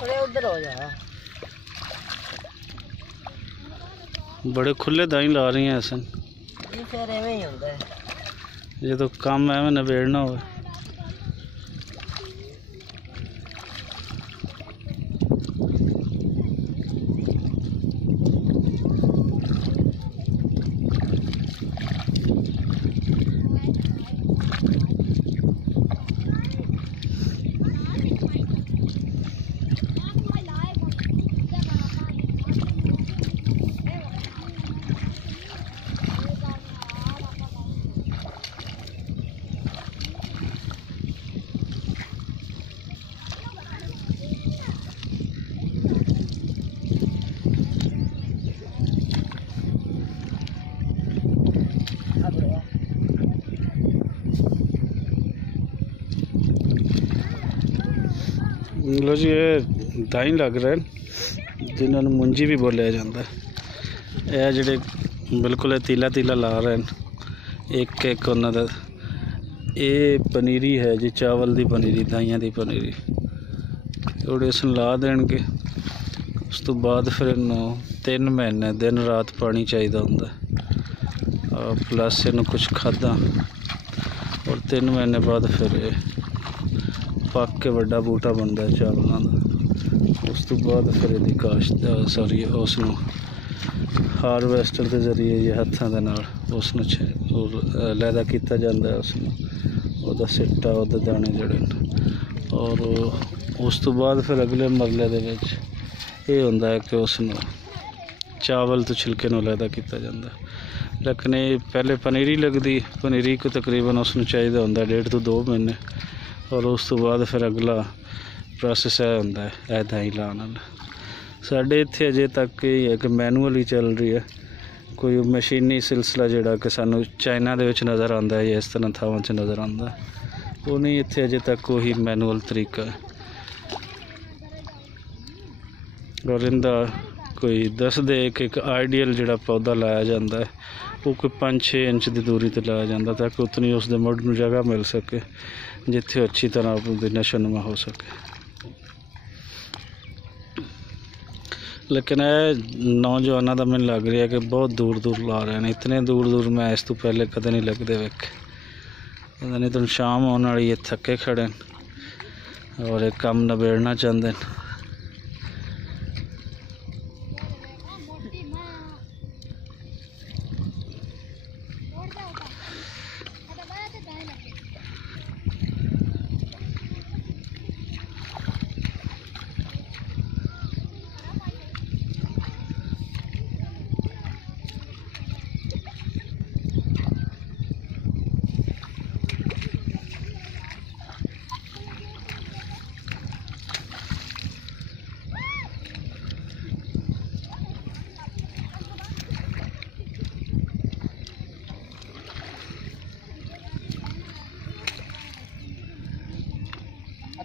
अरे उधर हो जा। बड़े खुले दाई ला रही हैं असन। ये फिर एवं ही होता है। ये तो काम एवं नबेड़ना हो। लो जी, ये दाई लग रहे हैं जिन्होंने मुंजी भी बोलिया जाता है। यह जोड़े बिल्कुल तीला तीला ला रहे हैं एक एक उन्होंने। ये पनीरी है जी, चावल की पनीरी, दाइयां की पनीरी। थोड़े इस ला देंगे। उस तो बाद फिर इनू 3 महीने दिन रात पानी चाहिए होंगे, प्लस इन कुछ खादा, और 3 महीने बाद फिर पक के वड्डा बूटा बनता है चावलों का। उस तो बाद फिर यदि काश्त सॉरी उसनू हारवैस्टर के जरिए ये हत्थों के नाल उसनू लैदा किया जाता है। उसनू उहदा सिट्टा, उहदे दाने जड़े, और उस तो बाद फिर अगले मरले दे विच ये होंदा है कि उसनू चावल तो छिलके नूं लैदा किया जाता है। लेकिन ये पहले पनीरी लगती, पनीरी को तकरीबन उसनू चाहिए होंदा 1.5 to 2 महीने, और उस तो बाद फिर अगला प्रोसैस है होंदा है दाई लाने वाला। साडे इत्थे अजे तक ये एक मैनुअल ही चल रही है, कोई मशीनी सिलसिला जिहड़ा कि सानू चाइना दे विच नज़र आंदा है या इस तरह थावां च नज़र आंदा है, वो नहीं। इत्थे अजे तक कोई मैनुअल तरीका है। और इनका कोई दसदे एक आइडियल जिहड़ा पौधा लाया जाता है वो कोई 5-6 इंच की दूरी पर लाया जाता, ताकि उतनी उसके मुढ़ में जगह मिल सके जिथे अच्छी तरह अपनी नशोनुमा हो सके। लेकिन नौजवानों का मैंने लग रहा है कि बहुत दूर दूर ला रहे हैं। इतने दूर दूर मैं इस तो पहले कदे नहीं लगते वेखे। पता नहीं, तुम शाम होने वाली है, थके खड़े और एक काम नबेड़ना चाहते हैं।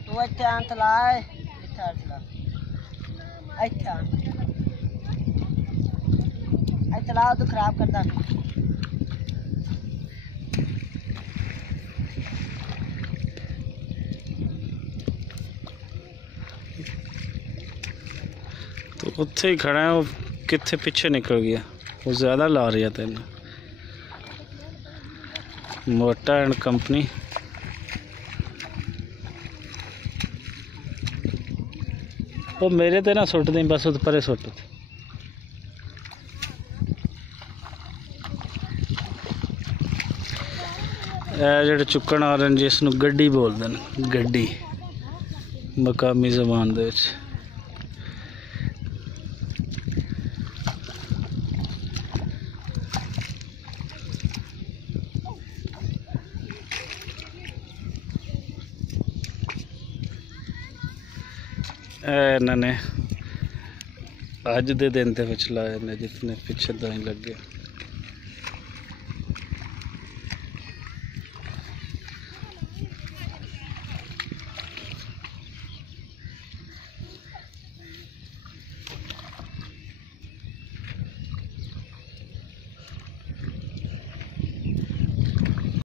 तू इत्थे आन चलाए, इत्थे आन चला, इत्थे आन, इत्थे चला तो खराब करता। तो उत्थे ही खड़ा है, वो कितने पीछे निकल गया। वो ज़्यादा ला रही है तेन। मोटा एंड कंपनी। वो मेरे ते ना सुट दी, बस उस परे सुट। जेह्ड़े चुक्कन आ रहे हैं जिसनू गड्डी बोलते हैं, गड्डी मकामी जबान दे विच। इन्होंने अज दे दिन दे विच लाए ने, जितने पिछे दाई लगे।